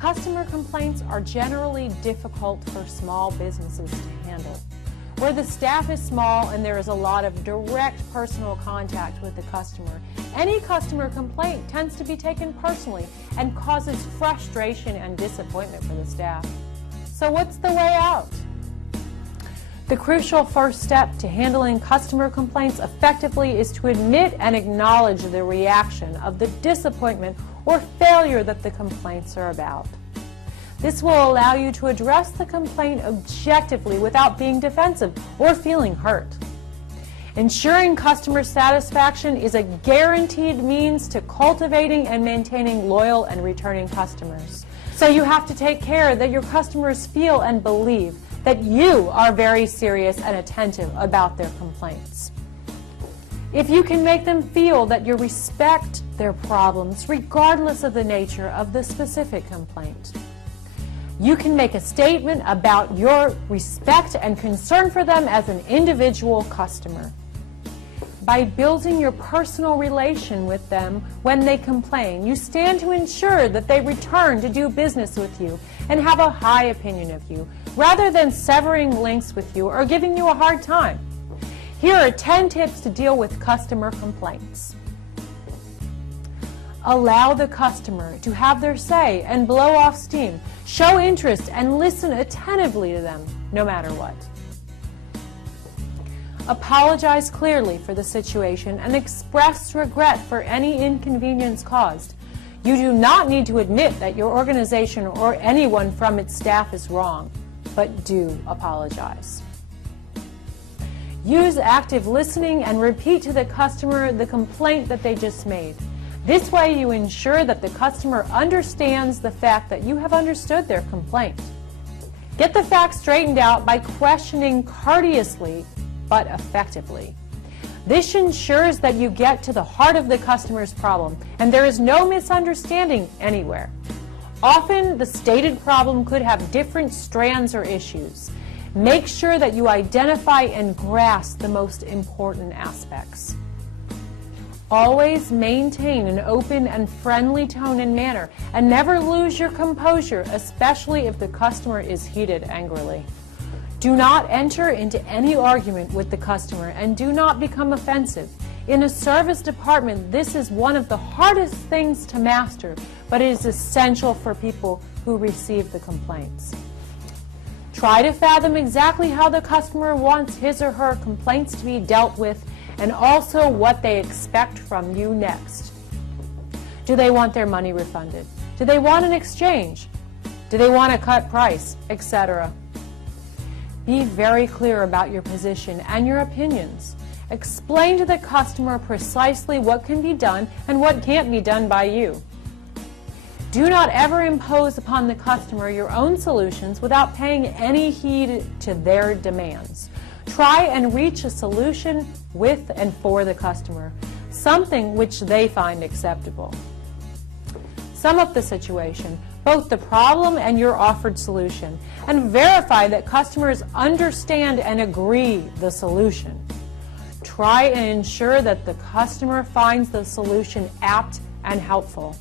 Customer complaints are generally difficult for small businesses to handle. Where the staff is small and there is a lot of direct personal contact with the customer, any customer complaint tends to be taken personally and causes frustration and disappointment for the staff. So what's the way out? The crucial first step to handling customer complaints effectively is to admit and acknowledge the reaction of the disappointment or failure that the complaints are about. This will allow you to address the complaint objectively without being defensive or feeling hurt. Ensuring customer satisfaction is a guaranteed means to cultivating and maintaining loyal and returning customers. So you have to take care that your customers feel and believe that you are very serious and attentive about their complaints. If you can make them feel that you respect their problems regardless of the nature of the specific complaint, you can make a statement about your respect and concern for them as an individual customer. By building your personal relation with them when they complain, you stand to ensure that they return to do business with you and have a high opinion of you, rather than severing links with you or giving you a hard time. Here are 10 tips to deal with customer complaints. Allow the customer to have their say and blow off steam. Show interest and listen attentively to them, no matter what. Apologize clearly for the situation and express regret for any inconvenience caused. You do not need to admit that your organization or anyone from its staff is wrong, but do apologize. Use active listening and repeat to the customer the complaint that they just made. This way you ensure that the customer understands the fact that you have understood their complaint. Get the facts straightened out by questioning courteously but effectively. This ensures that you get to the heart of the customer's problem and there is no misunderstanding anywhere. Often the stated problem could have different strands or issues. Make sure that you identify and grasp the most important aspects. Always maintain an open and friendly tone and manner, and never lose your composure, especially if the customer is heated angrily. Do not enter into any argument with the customer and do not become offensive. In a service department, this is one of the hardest things to master, but it is essential for people who receive the complaints. Try to fathom exactly how the customer wants his or her complaints to be dealt with and also what they expect from you next. Do they want their money refunded? Do they want an exchange? Do they want a cut price, etc.? Be very clear about your position and your opinions. Explain to the customer precisely what can be done and what can't be done by you. Do not ever impose upon the customer your own solutions without paying any heed to their demands. Try and reach a solution with and for the customer, something which they find acceptable. Sum up the situation, both the problem and your offered solution, and verify that customers understand and agree the solution. Try and ensure that the customer finds the solution apt and helpful.